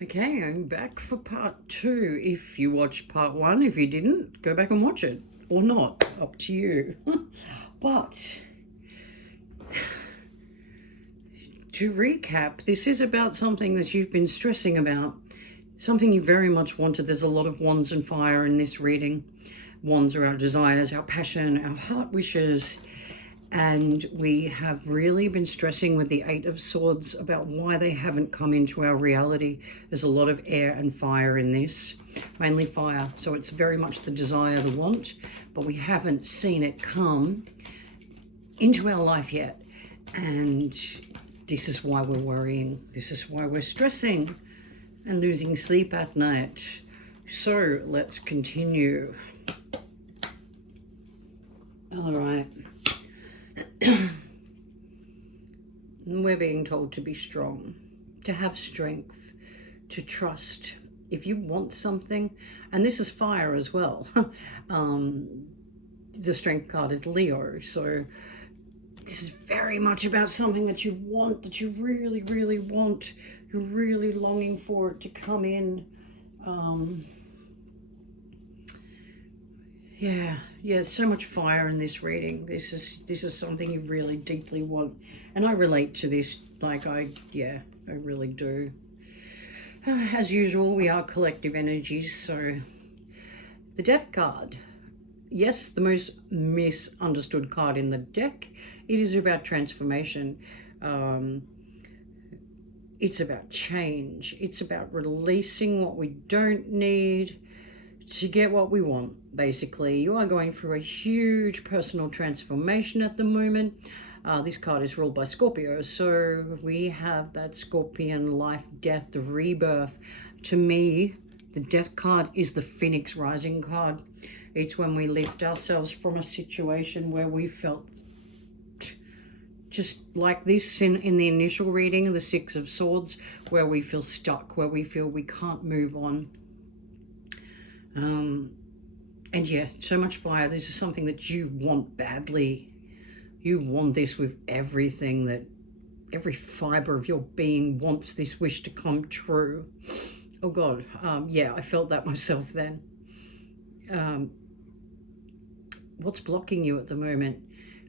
Okay, I'm back for part two. If you watched part one, if you didn't, go back and watch it. Or not, up to you. But to recap, this is about something that you've been stressing about, something you very much wanted. There's a lot of wands and fire in this reading. Wands are our desires, our passion, our heart wishes. And we have really been stressing with the Eight of Swords about why they haven't come into our reality. There's a lot of air and fire in this, mainly fire. So it's very much the desire, the want, but we haven't seen it come into our life yet. And this is why we're worrying. This is why we're stressing and losing sleep at night. So let's continue. All right. We're being told to be strong, to have strength, to trust. If you want something, and this is fire as well, the strength card is Leo, so this is very much about something that you want, that you really, really want. You're really longing for it to come in. Yeah, so much fire in this reading. This is something you really deeply want, and I relate to this. Like I really do. As usual, we are collective energies. So the Death card, yes, the most misunderstood card in the deck. It is about transformation. It's about change. It's about releasing what we don't need to get what we want. Basically, you are going through a huge personal transformation at the moment. This card is ruled by Scorpio, so we have that Scorpion life, death, the rebirth. To me, the Death card is the Phoenix Rising card. It's when we lift ourselves from a situation where we felt just like this in the initial reading, the Six of Swords, where we feel stuck, where we feel we can't move on. And yeah, so much fire. This is something that you want badly. You want this with everything, that every fiber of your being wants this wish to come true. Oh God, yeah, I felt that myself then. What's blocking you at the moment?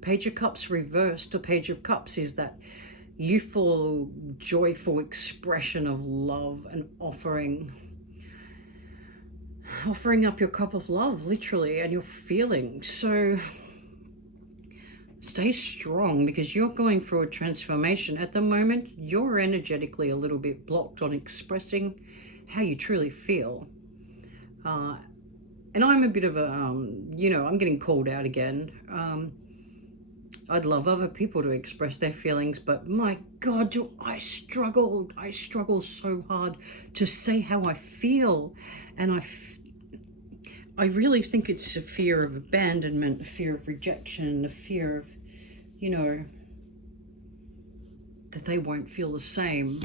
Page of Cups reversed. The Page of Cups is that youthful, joyful expression of love and offering up your cup of love, literally, and your feelings. So stay strong, because you're going through a transformation. At the moment, you're energetically a little bit blocked on expressing how you truly feel. And I'm a bit of a, I'm getting called out again. I'd love other people to express their feelings, but my God, do I struggle. I struggle so hard to say how I feel. And I really think it's a fear of abandonment, a fear of rejection, a fear of, that they won't feel the same.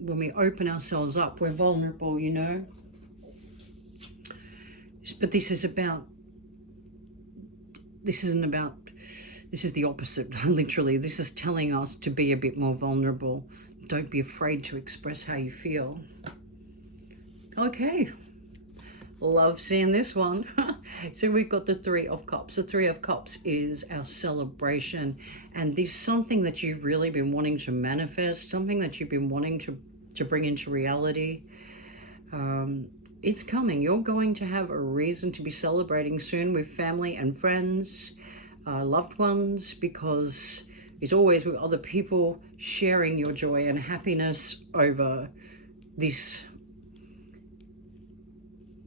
When we open ourselves up, we're vulnerable, But this is the opposite, literally. This is telling us to be a bit more vulnerable. Don't be afraid to express how you feel. Okay. Love seeing this one. So we've got the Three of Cups. The Three of Cups is our celebration, and this is something that you've really been wanting to manifest, something that you've been wanting to bring into reality. It's coming. You're going to have a reason to be celebrating soon with family and friends, loved ones, because it's always with other people, sharing your joy and happiness over this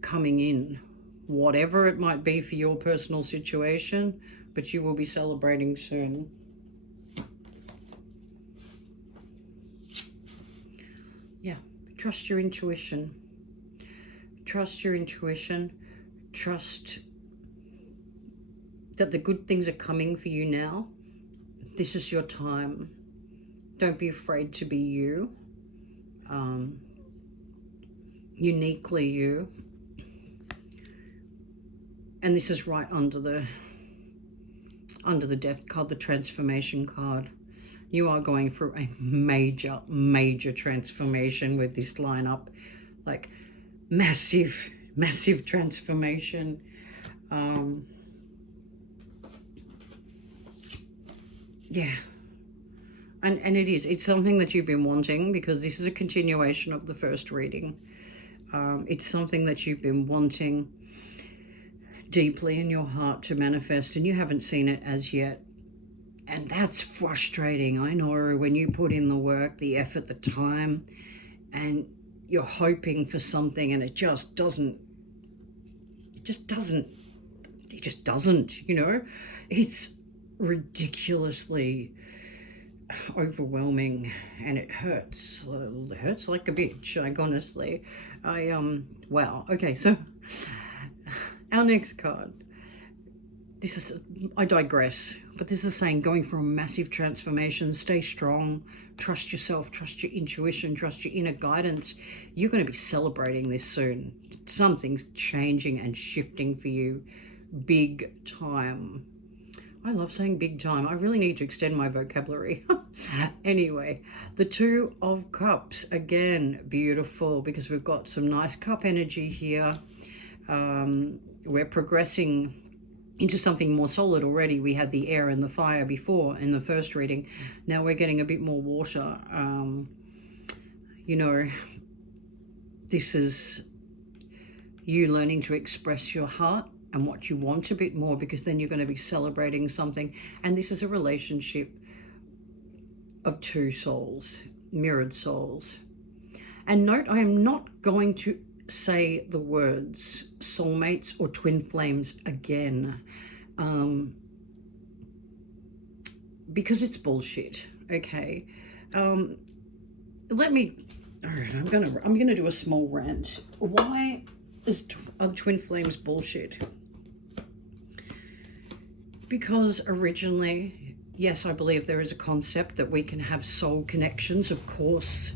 coming in, whatever it might be for your personal situation, but you will be celebrating soon. Yeah, trust your intuition. Trust your intuition. Trust that the good things are coming for you now. This is your time. Don't be afraid to be you. Uniquely you. And this is right under the Death card, the Transformation card. You are going through a major transformation with this lineup. Like, massive transformation. Yeah. And it's something that you've been wanting, because this is a continuation of the first reading. It's something that you've been wanting deeply in your heart to manifest, and you haven't seen it as yet. And that's frustrating. I know, when you put in the work, the effort, the time, and you're hoping for something and it just doesn't, you know. It's ridiculously overwhelming, and it hurts. It hurts like a bitch, like, honestly. Wow. Okay, so our next card. This is, I digress, but this is saying going through a massive transformation. Stay strong, trust yourself, trust your intuition, trust your inner guidance. You're going to be celebrating this soon. Something's changing and shifting for you big time. I love saying big time. I really need to extend my vocabulary. Anyway, the Two of Cups, again, beautiful, because we've got some nice cup energy here. We're progressing into something more solid already. We had the air and the fire before in the first reading. Now we're getting a bit more water. You know, this is you learning to express your heart and what you want a bit more, because then you're going to be celebrating something. And this is a relationship of two souls, mirrored souls. And note, I am not going to say the words soulmates or twin flames again, because it's bullshit. Okay. Let me, all right, I'm gonna do a small rant. Why are the twin flames bullshit? Because originally, yes, I believe there is a concept that we can have soul connections. Of course,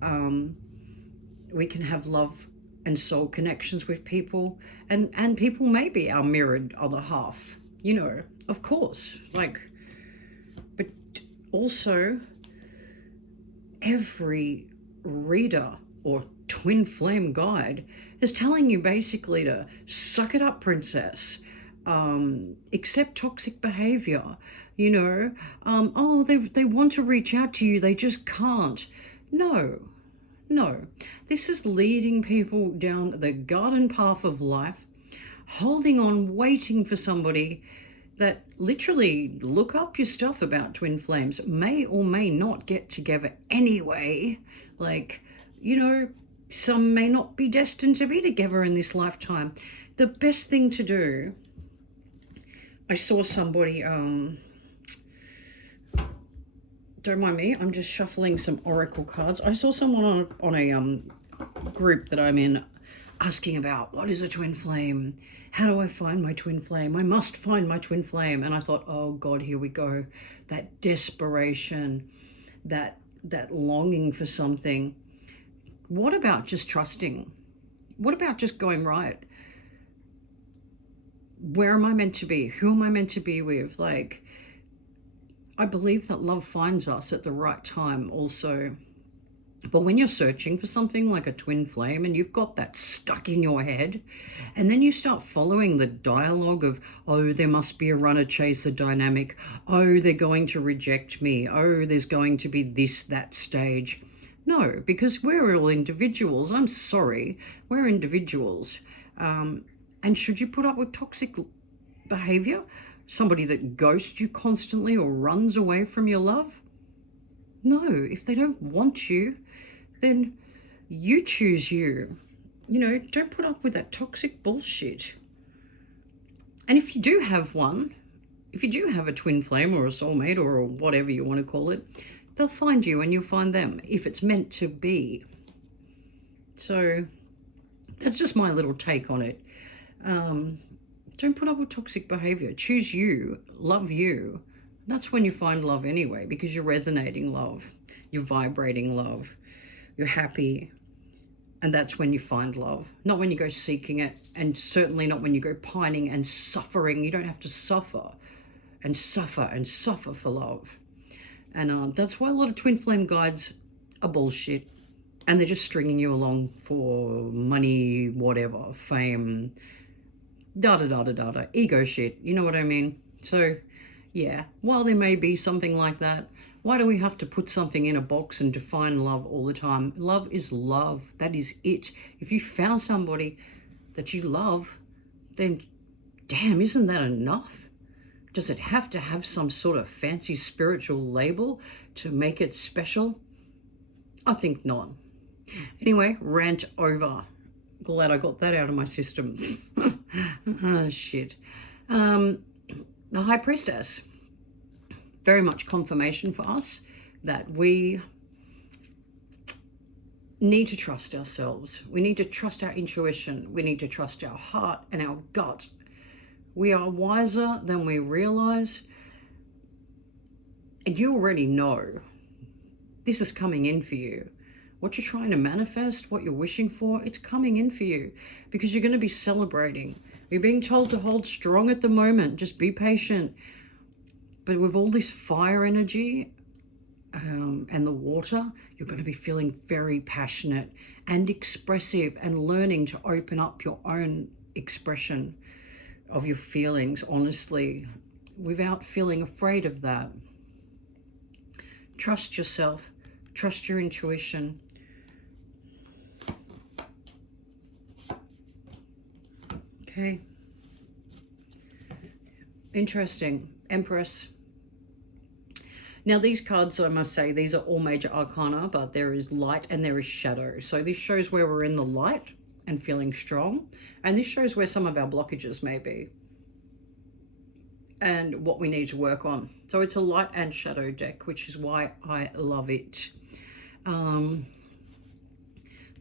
we can have love and soul connections with people, and people may be our mirrored other half, you know, of course. Like, but also every reader or twin flame guide is telling you basically to suck it up, princess. Accept toxic behavior, you know. Oh, they want to reach out to you, they just can't. No, this is leading people down the garden path of life, holding on, waiting for somebody that, literally, look up your stuff about twin flames, may or may not get together anyway. Like, you know, some may not be destined to be together in this lifetime. The best thing to do, I saw somebody, don't mind me, I'm just shuffling some oracle cards. I saw someone on a group that I'm in asking about, what is a twin flame? How do I find my twin flame? I must find my twin flame. And I thought, oh God, here we go. That desperation, that longing for something. What about just trusting? What about just going, right, where am I meant to be? Who am I meant to be with? Like, I believe that love finds us at the right time also. But when you're searching for something like a twin flame and you've got that stuck in your head, and then you start following the dialogue of, oh, there must be a runner chaser dynamic. Oh, they're going to reject me. Oh, there's going to be this, that stage. No, because we're all individuals. I'm sorry, we're individuals. And should you put up with toxic behavior? Somebody that ghosts you constantly or runs away from your love? No, if they don't want you, then you choose you. You know, don't put up with that toxic bullshit. And if you do have one, if you do have a twin flame or a soulmate or whatever you want to call it, they'll find you and you'll find them, if it's meant to be. So that's just my little take on it. Don't put up with toxic behavior. Choose you, love you. That's when you find love anyway, because you're resonating love, you're vibrating love, you're happy. And that's when you find love, not when you go seeking it, and certainly not when you go pining and suffering. You don't have to suffer and suffer and suffer for love. And that's why a lot of twin flame guides are bullshit. And they're just stringing you along for money, whatever, fame, da-da-da-da-da-da, ego shit. You know what I mean? So, yeah, while there may be something like that, why do we have to put something in a box and define love all the time? Love is love. That is it. If you found somebody that you love, then damn, isn't that enough? Does it have to have some sort of fancy spiritual label to make it special? I think not. Anyway, rant over. Glad I got that out of my system. Oh, shit. The High Priestess. Very much confirmation for us that we need to trust ourselves. We need to trust our intuition. We need to trust our heart and our gut. We are wiser than we realize. And you already know this is coming in for you. What you're trying to manifest, what you're wishing for, it's coming in for you because you're going to be celebrating. You're being told to hold strong at the moment. Just be patient. But with all this fire energy and the water, you're going to be feeling very passionate and expressive and learning to open up your own expression of your feelings, honestly, without feeling afraid of that. Trust yourself. Trust your intuition. Okay. Interesting. Empress. Now these cards, I must say, these are all major arcana, but there is light and there is shadow. So this shows where we're in the light and feeling strong. And this shows where some of our blockages may be and what we need to work on. So it's a light and shadow deck, which is why I love it. The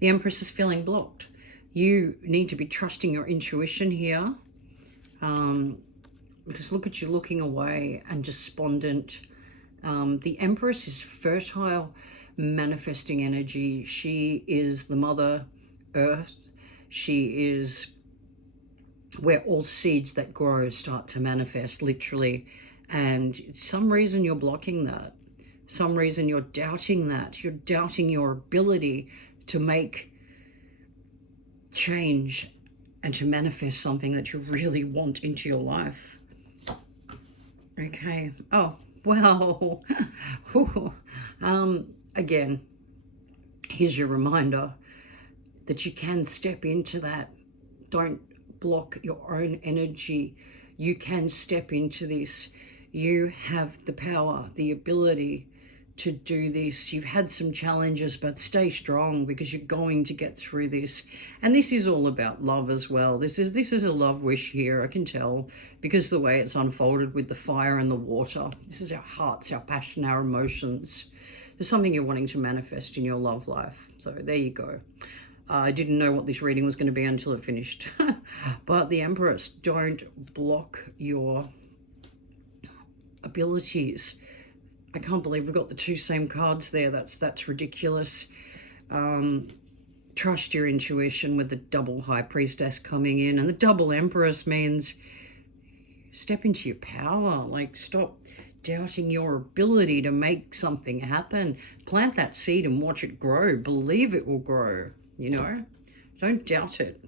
Empress is feeling blocked. You need to be trusting your intuition here. Because look at you looking away and despondent. The Empress is fertile, manifesting energy. She is the Mother Earth. She is where all seeds that grow start to manifest, literally. And some reason you're blocking that. Some reason you're doubting that. You're doubting your ability to make change and to manifest something that you really want into your life. Okay. Oh, well. Again, here's your reminder that you can step into that. Don't block your own energy. You can step into this. You have the power, the ability to do this. You've had some challenges, but stay strong because you're going to get through this. And this is all about love as well. This is a love wish here, I can tell, because the way it's unfolded with the fire and the water. This is our hearts, our passion, our emotions. There's something you're wanting to manifest in your love life. So there you go. I didn't know what this reading was going to be until it finished. But the Empress, don't block your abilities. I can't believe we've got the two same cards there. That's ridiculous. Trust your intuition with the double High Priestess coming in. And the double Empress means step into your power. Like, stop doubting your ability to make something happen. Plant that seed and watch it grow. Believe it will grow, you know. Don't doubt it.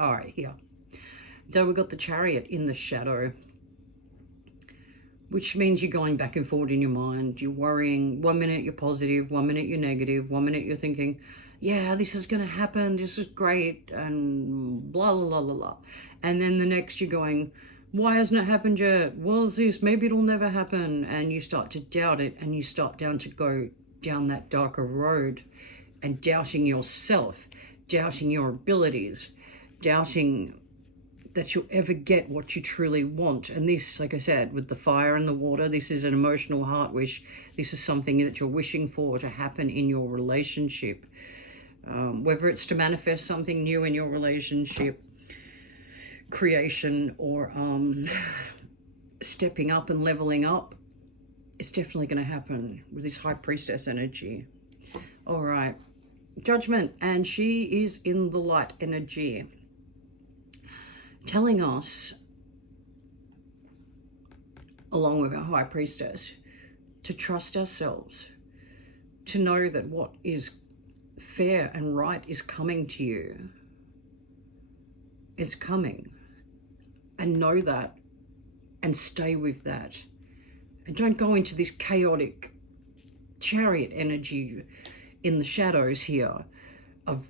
All right, here. So we've got the Chariot in the shadow, which means you're going back and forward in your mind. You're worrying. 1 minute you're positive, 1 minute you're negative, 1 minute you're thinking, yeah, this is going to happen, this is great, and blah, blah, blah, blah, blah. And then the next you're going, why hasn't it happened yet? What is this? Maybe it'll never happen. And you start to doubt it, and you start to go down that darker road and doubting yourself, doubting your abilities, doubting that you'll ever get what you truly want. And this, like I said, with the fire and the water, this is an emotional heart wish. This is something that you're wishing for to happen in your relationship. Whether it's to manifest something new in your relationship, creation, or stepping up and leveling up, it's definitely going to happen with this High Priestess energy. All right. Judgment, and she is in the light energy, telling us, along with our High Priestess, to trust ourselves, to know that what is fair and right is coming to you. It's coming. And know that and stay with that. And don't go into this chaotic chariot energy in the shadows here of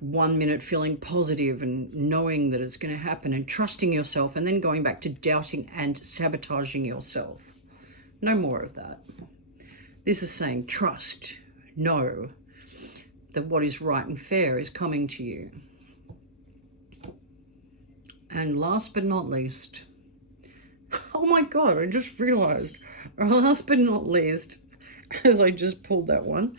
1 minute feeling positive and knowing that it's going to happen and trusting yourself, and then going back to doubting and sabotaging yourself. No more of that. This is saying trust, know that what is right and fair is coming to you. And last but not least, oh my God, I just realized, last but not least, as I just pulled that one,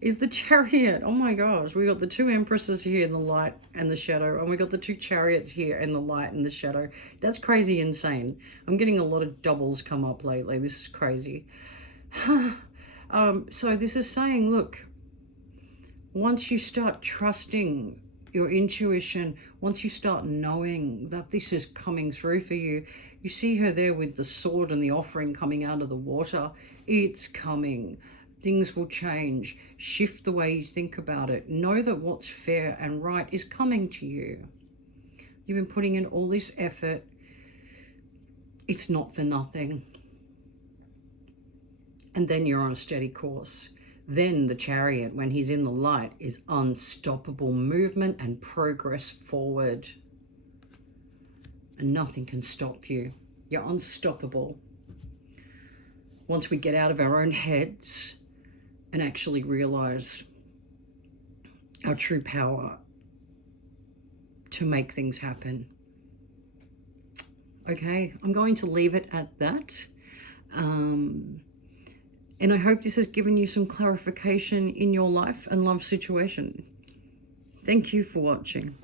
is the Chariot. Oh my gosh, we got the two Empresses here in the light and the shadow, and we got the two Chariots here in the light and the shadow. That's crazy insane. I'm getting a lot of doubles come up lately. This is crazy. So this is saying, look, once you start trusting your intuition, once you start knowing that this is coming through for you, you see her there with the sword and the offering coming out of the water. It's coming. Things will change. Shift the way you think about it. Know that what's fair and right is coming to you. You've been putting in all this effort. It's not for nothing. And then you're on a steady course. Then the Chariot, when he's in the light, is unstoppable movement and progress forward. And nothing can stop you. You're unstoppable. Once we get out of our own heads and actually realize our true power to make things happen. Okay, I'm going to leave it at that. And I hope this has given you some clarification in your life and love situation. Thank you for watching.